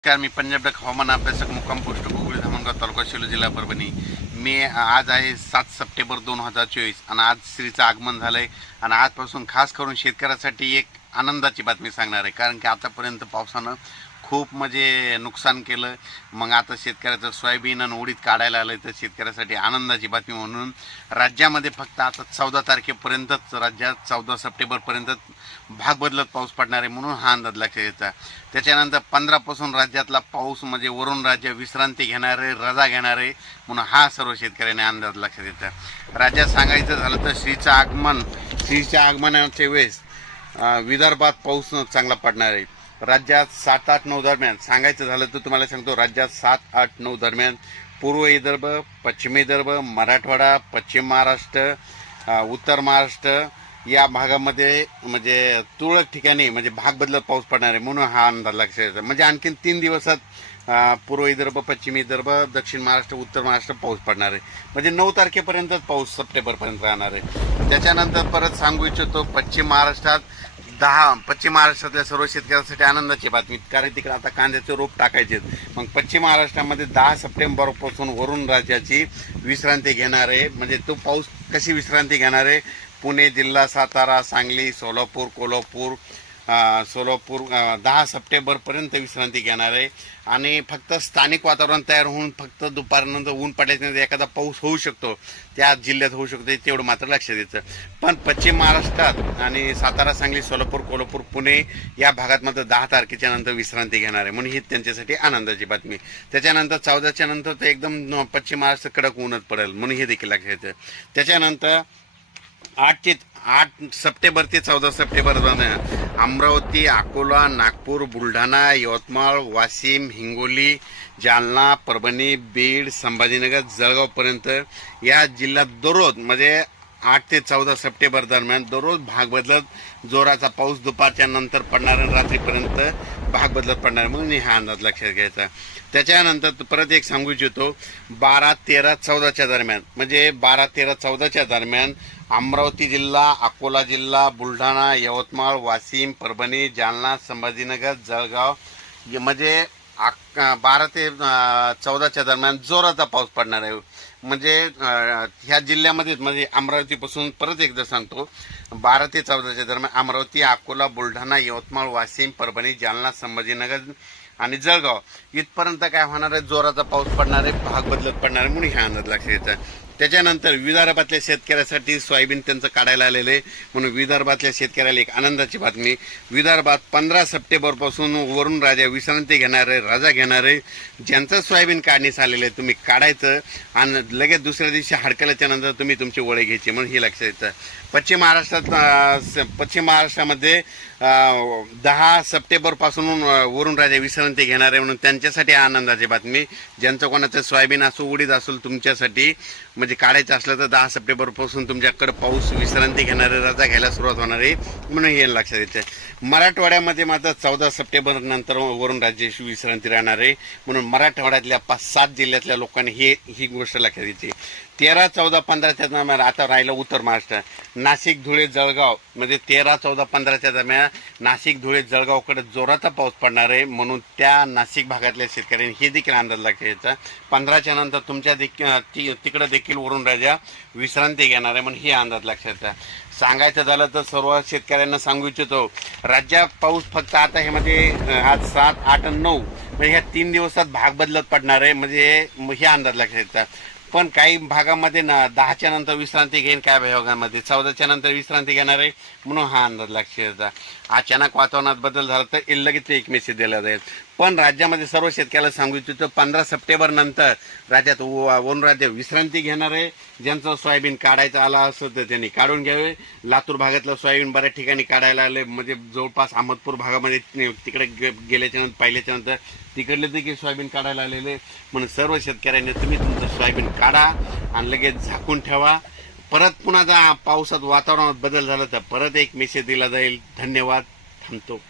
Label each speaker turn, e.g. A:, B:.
A: नमस्कार मी पंजाब डक हवामान अभ्यासक मुक्काम पोस्ट गुगळी धामणगाव तालुका शेलू जिल्हा परभणी मी आज आहे सात सप्टेंबर दोन हजार चोवीस आणि आज श्रीचं आगमन झालं आहे आणि आजपासून खास करून शेतकऱ्यासाठी एक आनंदाची बातमी सांगणार आहे कारण की आतापर्यंत पावसानं खूप म्हणजे नुकसान केलं. मग आता शेतकऱ्याचं सोयाबीन आणि उडीद काढायला आलं तर शेतकऱ्यासाठी आनंदाची बातमी म्हणून राज्यामध्ये फक्त आता चौदा तारखेपर्यंतच राज्यात चौदा सप्टेंबरपर्यंत भाग बदलत पाऊस पडणार आहे म्हणून हा अंदाज लक्षात येतात त्याच्यानंतर पंधरापासून राज्यातला पाऊस म्हणजे वरून राज्य विश्रांती घेणारे रजा घेणार आहे म्हणून हा सर्व शेतकऱ्यांनी अंदाज लक्षात येतात राज्यात सांगायचं झालं तर श्रीचं आगमन श्रीच्या आगमनाच्या वेळेस विदर्भात पाऊस चांगला पडणार आहे. राज्यात सात आठ नऊ दरम्यान. सांगायचं झालं तर तुम्हाला सांगतो राज्यात सात आठ नऊ दरम्यान. पूर्व विदर्भ पश्चिम विदर्भ मराठवाडा पश्चिम महाराष्ट्र उत्तर महाराष्ट्र या भागामध्ये म्हणजे तुरळक ठिकाणी म्हणजे भाग बदलत पाऊस पडणार आहे म्हणून हा अंदाज लक्षात येतो. म्हणजे आणखीन तीन दिवसात पूर्व विदर्भ पश्चिम विदर्भ दक्षिण महाराष्ट्र उत्तर महाराष्ट्र पाऊस पडणार आहे. म्हणजे नऊ तारखेपर्यंतच पाऊस सप्टेंबरपर्यंत राहणार आहे. त्याच्यानंतर परत सांगू इच्छितो पश्चिम महाराष्ट्रात दहा पश्चिम महाराष्ट्रातल्या सर्व शेतकऱ्यांसाठी आनंदाची बातमी. कारण तिकडे आता कांद्याचे रोप टाकायचे मग पश्चिम महाराष्ट्रामध्ये दहा सप्टेंबरपासून वरून राज्याची विश्रांती घेणार आहे. म्हणजे तो पाऊस कशी विश्रांती घेणार आहे? पुणे जिल्हा सातारा सांगली सोलापूर कोल्हापूर सोलापूर दहा सप्टेंबरपर्यंत विश्रांती घेणार आहे. आणि फक्त स्थानिक वातावरण तयार होऊन फक्त दुपारनंतर ऊन पडल्याच्यानंतर एखादा पाऊस होऊ शकतो. त्या जिल्ह्यात होऊ शकतो तेवढं मात्र लक्षात येतं. पण पश्चिम महाराष्ट्रात आणि सातारा सांगली सोलापूर कोल्हापूर पुणे या भागात मात्र दहा तारखेच्या नंतर विश्रांती घेणार आहे. म्हणून ही त्यांच्यासाठी आनंदाची बातमी. त्याच्यानंतर चौदाच्या नंतर तर एकदम पश्चिम महाराष्ट्र कडक ऊनच पडेल. म्हणून हे देखील लक्षात येतं. त्याच्यानंतर आठ ते आठ सप्टेंबर ते चौदा सप्टेंबर दरम्यान अमरावती अकोला नागपूर बुलढाणा यवतमाळ वाशिम हिंगोली जालना परभणी बीड संभाजीनगर जळगावपर्यंत या जिल्ह्यात दररोज म्हणजे आठ ते चौदा सप्टेंबर दरम्यान दररोज भाग बदलत जोराचा पाऊस दुपारच्या नंतर पडणार रात्रीपर्यंत भाग बदलत पडणार म्हणून हा अंदाज लक्षात घ्यायचा. त्याच्यानंतर परत एक सांगू इच्छितो बारा तेरा चौदाच्या दरम्यान म्हणजे बारा तेरा चौदाच्या दरम्यान अमरावती जिल्हा अकोला जिल्हा बुलढाणा यवतमाळ वाशिम परभणी जालना संभाजीनगर जळगाव म्हणजे अक- बारा ते चौदाच्या दरम्यान जोराचा पाऊस पडणार आहे. म्हणजे ह्या जिल्ह्यामध्येच म्हणजे अमरावतीपासून परत एकदा सांगतो बारा ते चौदाच्या दरम्यान अमरावती अकोला बुलढाणा यवतमाळ वाशिम परभणी जालना संभाजीनगर आणि जळगाव. इथपर्यंत काय होणार आहे? जोराचा पाऊस पडणार आहे भाग बदलत पडणार आहे म्हणून ह्या अंदाज लक्षात घ्यायचा त्याच्यानंतर विदर्भातल्या शेतकऱ्यासाठी सोयाबीन त्यांचं काढायला आलेलं आहे. म्हणून विदर्भातल्या शेतकऱ्याला एक आनंदाची बातमी. विदर्भात पंधरा सप्टेंबरपासून वरून राजा विश्रांती घेणार आहे घेणारे घेणार आहे. ज्यांचं सोयाबीन काढणीस आलेलं आहे तुम्ही काढायचं आणि लगेच दुसऱ्या दिवशी हडकल्याच्या नंतर तुम्ही तुमची वळे घ्यायची म्हणून हे लक्षात येतं पश्चिम महाराष्ट्रात स- पश्चिम महाराष्ट्रामध्ये दहा सप्टेंबरपासून वरुण वरून राजा विश्रांती घेणार आहे म्हणून त्यांच्यासाठी आनंदाची बातमी. ज्यांचं कोणाचं सोयाबीन असो उडीद असेल तुमच्यासाठी म्हणजे म्हणजे काढायचं असलं तर दहा सप्टेंबरपासून तुमच्याकडे पाऊस विश्रांती घेणारे रजा घ्यायला सुरुवात होणार आहे म्हणून हे लक्षात येतं मराठवाड्यामध्ये मात्र चौदा सप्टेंबर नंतर वरून राज्याची विश्रांती राहणार आहे म्हणून मराठवाड्यातल्या पाच सात जिल्ह्यातल्या लोकांनी हे ही गोष्ट लक्षात येते. तेरा चौदा पंधराच्या दरम्यान आता राहिलं उत्तर महाराष्ट्र. नाशिक धुळे जळगाव म्हणजे तेरा चौदा पंधराच्या दरम्यान नाशिक धुळे जळगावकडे जोराचा पाऊस पडणार आहे म्हणून त्या नाशिक भागातल्या शेतकऱ्यांनी हे देखील अंदाज लक्षात यायचा पंधराच्या नंतर तुमच्या देखील तिकडं देखील वरून राजा विश्रांती घेणार आहे म्हणून हे अंदाज लक्षात द्या सांगायचं झालं तर सर्व शेतकऱ्यांना सांगू इच्छितो राज्यात पाऊस फक्त आता हे म्हणजे आज सात आठ आणि नऊ म्हणजे ह्या तीन दिवसात भाग बदलत पडणार आहे म्हणजे हे अंदाज लक्षात येतात पण काही भागामध्ये ना दहाच्या नंतर विश्रांती घेईन काय भागामध्ये? चौदाच्या नंतर विश्रांती घेणार आहे म्हणून हा अंदाज लक्षात येतात अचानक वातावरणात बदल झाला तर लगेच एक मेसेज दिला जाईल. पण राज्यामध्ये सर्व शेतकऱ्याला सांगू इच्छितो पंधरा सप्टेंबर नंतर राज्यात व- वन राज्य विश्रांती घेणार आहे. ज्यांचं सोयाबीन काढायचं आला असं तर त्यांनी काढून घ्यावे. लातूर भागातलं सोयाबीन बऱ्याच ठिकाणी काढायला आले म्हणजे जवळपास अहमदपूर भागामध्ये तिकडे गे- गेल्याच्यानंतर पाहिल्याच्या नंतर तिकडले देखील सोयाबीन काढायला आलेले म्हणून सर्व शेतकऱ्यांनी तुम्ही तुमचं सोयाबीन काढा आणि लगेच झाकून ठेवा. परत पुन्हा जा पावसात वातावरणात बदल झाला तर परत एक मेसेज दिला जाईल. धन्यवाद. थांबतो.